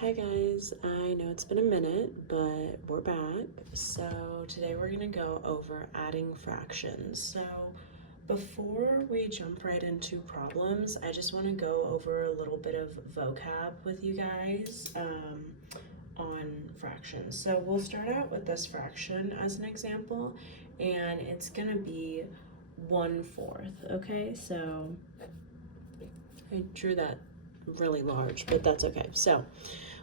Hi guys, I know it's been a minute, but we're back. So today we're gonna go over adding fractions. So before we jump right into problems, I just wanna go over a little bit of vocab with you guys on fractions. So we'll start out with this fraction as an example, and it's gonna be 1/4, okay? So I drew that really large, but that's okay. So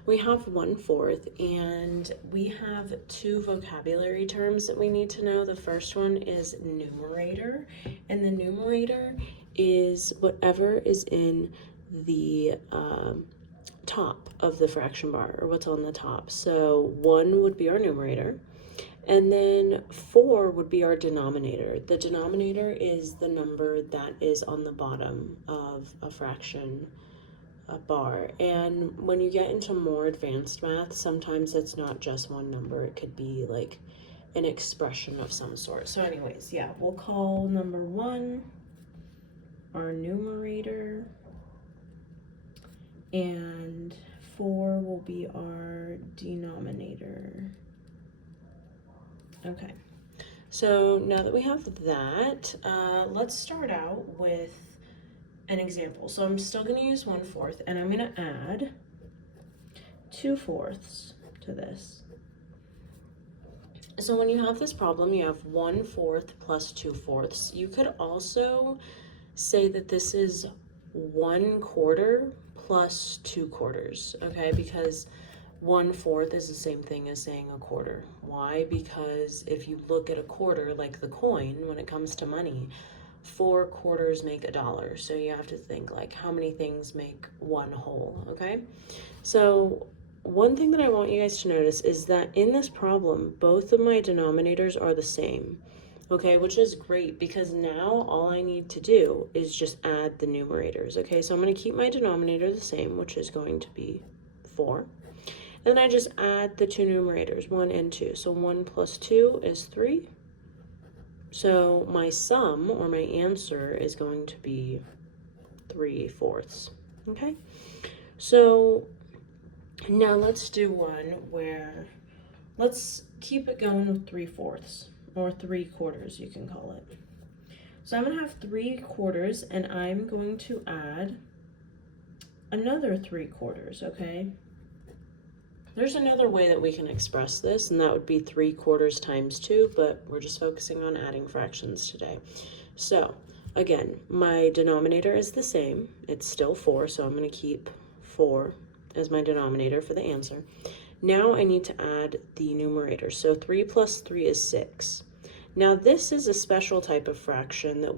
we have 1/4, and we have two vocabulary terms that we need to know. The first one is numerator, and the numerator is whatever is in the top of the fraction bar, or what's on the top. So 1 would be our numerator, and then 4 would be our denominator. The denominator is the number that is on the bottom of a fraction bar. And when you get into more advanced math, sometimes it's not just one number. It could be like an expression of some sort. So anyways, yeah, we'll call number 1 our numerator, and 4 will be our denominator. Okay, so now that we have that, let's start out with an example. So I'm still going to use 1/4, and I'm going to add 2/4 to this. So when you have this problem, you have 1/4 plus 2/4. You could also say that this is 1/4 plus 2/4, okay? Because 1/4 is the same thing as saying a quarter. Why? Because if you look at a quarter, like the coin, when it comes to money, 4 quarters make $1. So you have to think like how many things make one whole, okay? So one thing that I want you guys to notice is that in this problem, both of my denominators are the same, okay? Which is great because now all I need to do is just add the numerators, okay? So I'm going to keep my denominator the same, which is going to be 4. And then I just add the two numerators, 1 and 2. So 1 plus 2 is 3. So my sum, or my answer, is going to be 3/4, okay? So now let's do one where, let's keep it going with 3/4, or 3/4, you can call it. So I'm gonna have 3/4, and I'm going to add another 3/4, okay? There's another way that we can express this, and that would be 3/4 times 2, but we're just focusing on adding fractions today. So again, my denominator is the same. It's still 4, so I'm going to keep 4 as my denominator for the answer. Now I need to add the numerator. So 3 plus 3 is 6. Now this is a special type of fraction that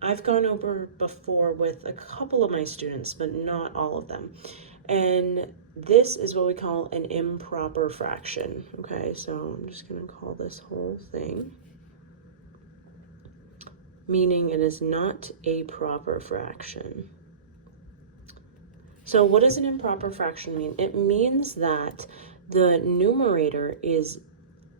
I've gone over before with a couple of my students, but not all of them. And this is what we call an improper fraction, okay? So I'm just going to call this whole thing, meaning it is not a proper fraction. So what does an improper fraction mean? It means that the numerator is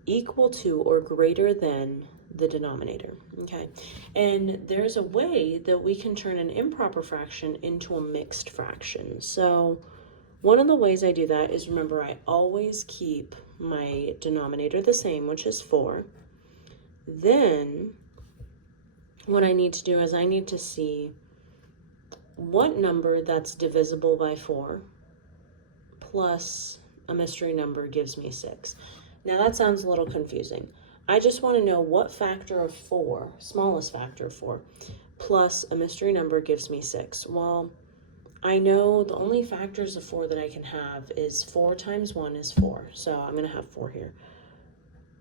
equal to or greater than the denominator, okay? And there's a way that we can turn an improper fraction into a mixed fraction. So one of the ways I do that is, remember, I always keep my denominator the same, which is 4. Then what I need to do is I need to see what number that's divisible by 4 plus a mystery number gives me 6. Now that sounds a little confusing. I just want to know what factor of 4, smallest factor of 4, plus a mystery number gives me 6. Well, I know the only factors of 4 that I can have is 4 times 1 is 4. So I'm going to have 4 here.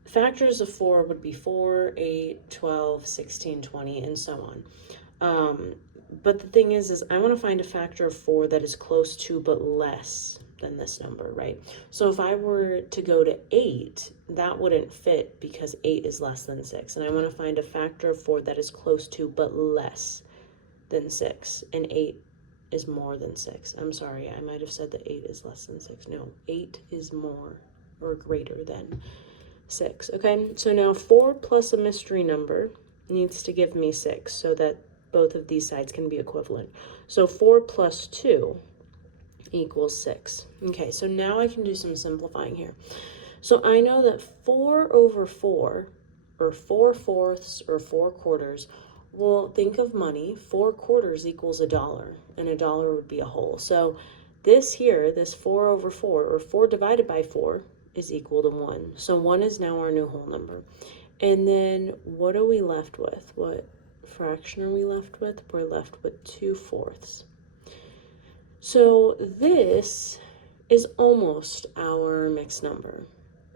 Factors of 4 would be 4, 8, 12, 16, 20, and so on. But the thing is I want to find a factor of 4 that is close to but less than this number, right? So if I were to go to 8, that wouldn't fit because 8 is less than 6. And I want to find a factor of 4 that is close to but less than 6. And 8 is more than 6. I'm sorry, I might have said that 8 is less than 6. No, 8 is more or greater than 6. Okay, so now 4 plus a mystery number needs to give me 6 so that both of these sides can be equivalent. So 4 plus 2 equals 6. Okay, so now I can do some simplifying here. So I know that 4 over 4, or 4 fourths, or 4 quarters, well, think of money. 4 quarters equals $1, and $1 would be a whole. So this here, this 4 over 4, or 4 divided by 4, is equal to 1. So 1 is now our new whole number. And then what are we left with? What fraction are we left with? We're left with 2 fourths. So this is almost our mixed number.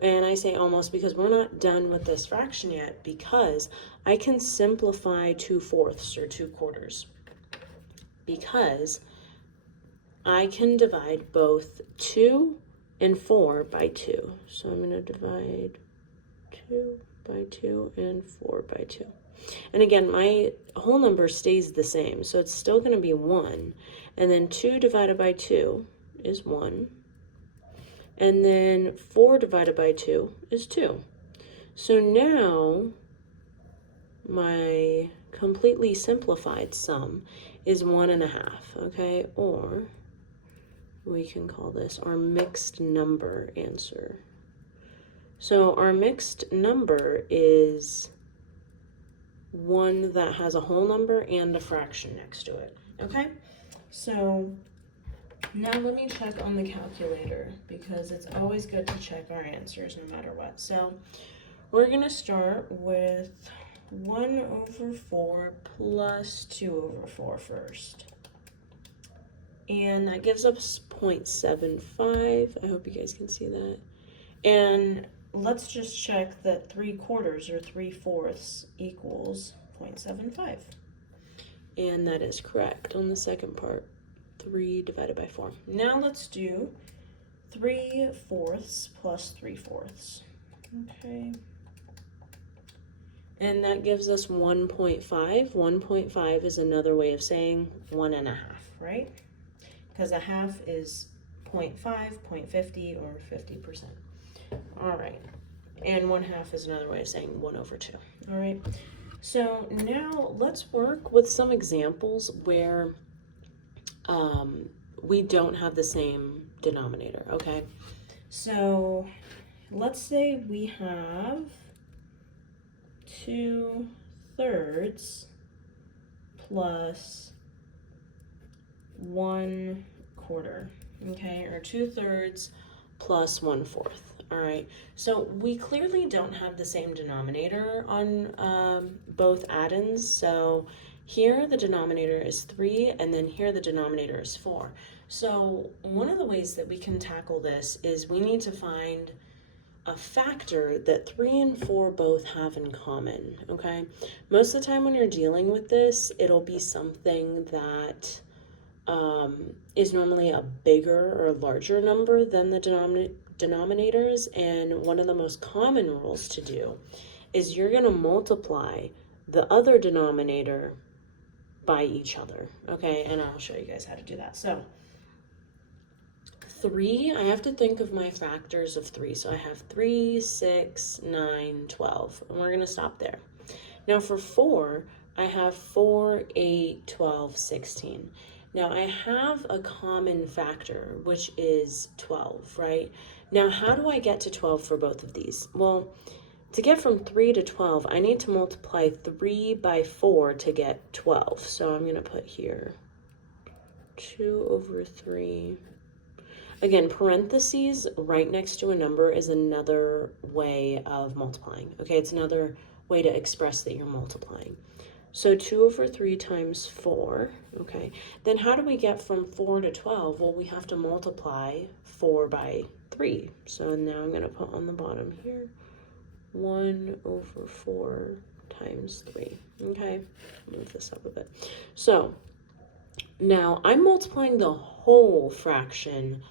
And I say almost because we're not done with this fraction yet, because I can simplify 2 fourths or 2 quarters, because I can divide both 2 and 4 by 2. So I'm going to divide 2 by 2 and 4 by 2. And again, my whole number stays the same, so it's still going to be 1. And then 2 divided by 2 is 1. And then 4 divided by 2 is 2. So now my completely simplified sum is 1.5, okay? Or we can call this our mixed number answer. So our mixed number is one that has a whole number and a fraction next to it, okay? So now let me check on the calculator, because it's always good to check our answers no matter what. So we're going to start with 1 over 4 plus 2 over 4 first. And that gives us 0.75. I hope you guys can see that. And let's just check that 3 quarters or 3 fourths equals 0.75. And that is correct on the second part. 3 divided by 4. Now let's do 3 fourths plus 3 fourths. Okay. And that gives us 1.5. 1.5 is another way of saying 1.5, right? Because a half is 0.5, 0.50, or 50%. All right. And 1/2 is another way of saying 1 over 2. All right. So now let's work with some examples where we don't have the same denominator, okay? So let's say we have 2 thirds plus 1 quarter, okay? Or 2 thirds plus 1 fourth. All right, so we clearly don't have the same denominator on both addends. So here the denominator is 3, and then here the denominator is 4. So one of the ways that we can tackle this is we need to find a factor that 3 and 4 both have in common, okay? Most of the time when you're dealing with this, it'll be something that is normally a bigger or larger number than the denominators, and one of the most common rules to do is you're going to multiply the other denominator by each other, okay? And I'll show you guys how to do that. So 3, I have to think of my factors of 3. So I have 3, 6, 9, 12, and we're going to stop there. Now for 4, I have 4, 8, 12, 16. Now I have a common factor, which is 12, right? Now how do I get to 12 for both of these? Well, to get from 3 to 12, I need to multiply 3 by 4 to get 12. So I'm going to put here 2 over 3. Again, parentheses right next to a number is another way of multiplying. Okay, it's another way to express that you're multiplying. So 2 over 3 times 4, okay. Then how do we get from 4 to 12? Well, we have to multiply 4 by 3. So now I'm going to put on the bottom here 1 over 4 times 3, okay. Move this up a bit. So now I'm multiplying the whole fraction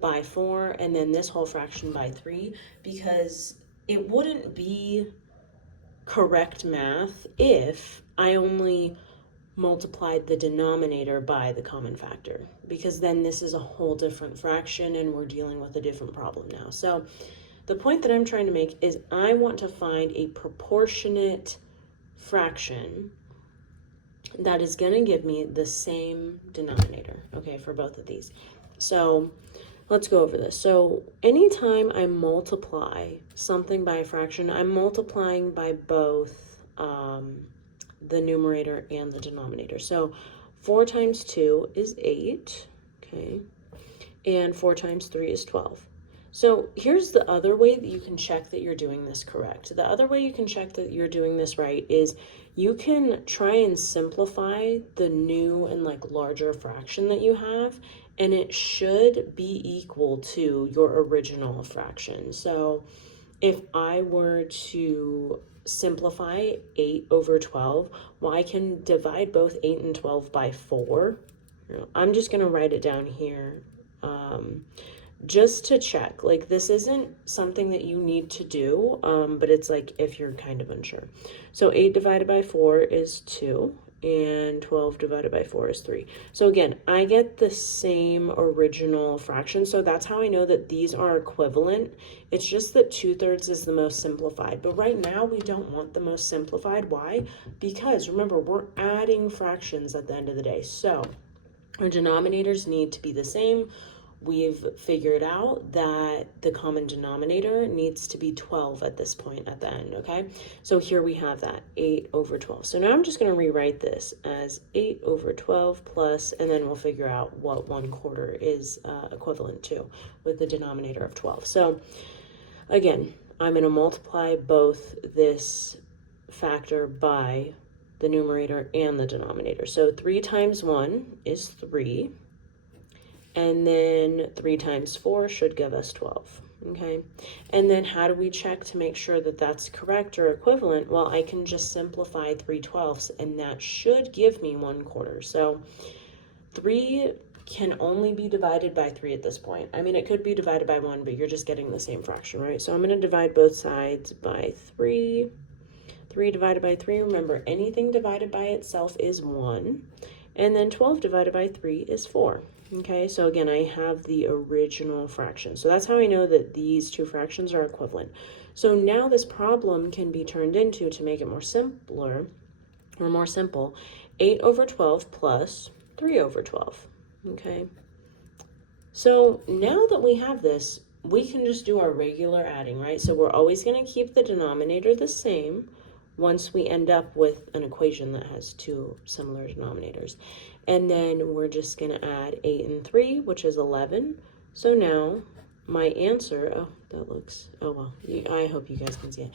by 4 and then this whole fraction by 3, because it wouldn't be correct math if I only multiplied the denominator by the common factor, because then this is a whole different fraction and we're dealing with a different problem now. So the point that I'm trying to make is I want to find a proportionate fraction that is going to give me the same denominator, okay, for both of these. So let's go over this. So anytime I multiply something by a fraction, I'm multiplying by both the numerator and the denominator. So 4 times 2 is 8, okay, and 4 times 3 is 12. So here's the other way that you can check that you're doing this correct. The other way you can check that you're doing this right is you can try and simplify the new and like larger fraction that you have, and it should be equal to your original fraction. So if I were to simplify 8 over 12, well, I can divide both 8 and 12 by 4. I'm just going to write it down here just to check. Like, this isn't something that you need to do, but it's like if you're kind of unsure. So 8 divided by 4 is 2, and 12 divided by 4 is 3. So again, I get the same original fraction, so that's how I know that these are equivalent. It's just that 2/3 is the most simplified, but right now we don't want the most simplified. Why? Because remember, we're adding fractions at the end of the day, so our denominators need to be the same. We've figured out that the common denominator needs to be 12 at this point at the end, okay? So here we have that, 8 over 12. So now I'm just going to rewrite this as 8 over 12 plus, and then we'll figure out what 1/4 is equivalent to with the denominator of 12. So again, I'm going to multiply both this factor by the numerator and the denominator. So 3 times 1 is 3. And then 3 times 4 should give us 12, okay? And then how do we check to make sure that that's correct or equivalent? Well, I can just simplify 3/12, and that should give me 1/4. So 3 can only be divided by 3 at this point. I mean, it could be divided by 1, but you're just getting the same fraction, right? So I'm going to divide both sides by 3. 3 divided by 3, remember, anything divided by itself is 1. And then 12 divided by 3 is 4. Okay, so again, I have the original fraction. So that's how I know that these two fractions are equivalent. So now this problem can be turned into, to make it more simpler, or more simple, 8 over 12 plus 3 over 12. Okay, so now that we have this, we can just do our regular adding, right? So we're always going to keep the denominator the same once we end up with an equation that has two similar denominators. And then we're just going to add 8 and 3, which is 11. So now my answer, oh, that looks, oh, well, I hope you guys can see it.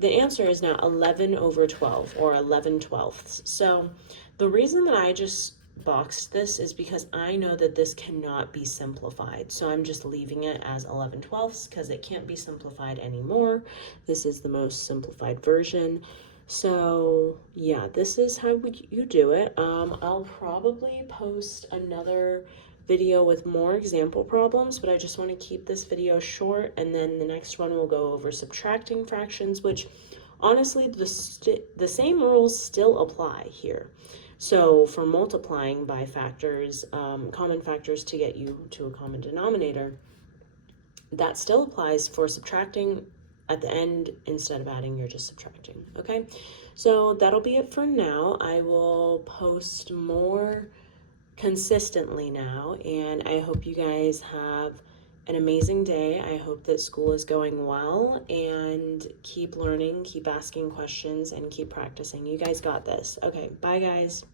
The answer is now 11 over 12, or 11/12. So the reason that I just boxed this is because I know that this cannot be simplified. So I'm just leaving it as 11/12 because it can't be simplified anymore. This is the most simplified version. So yeah, this is how you do it. I'll probably post another video with more example problems, but I just want to keep this video short, and then the next one will go over subtracting fractions, which honestly the same rules still apply here. So for multiplying by factors, common factors to get you to a common denominator, that still applies for subtracting. At the end, instead of adding, you're just subtracting, okay? So that'll be it for now. I will post more consistently now, and I hope you guys have an amazing day. I hope that school is going well, and keep learning, keep asking questions, and keep practicing. You guys got this. Okay, bye guys.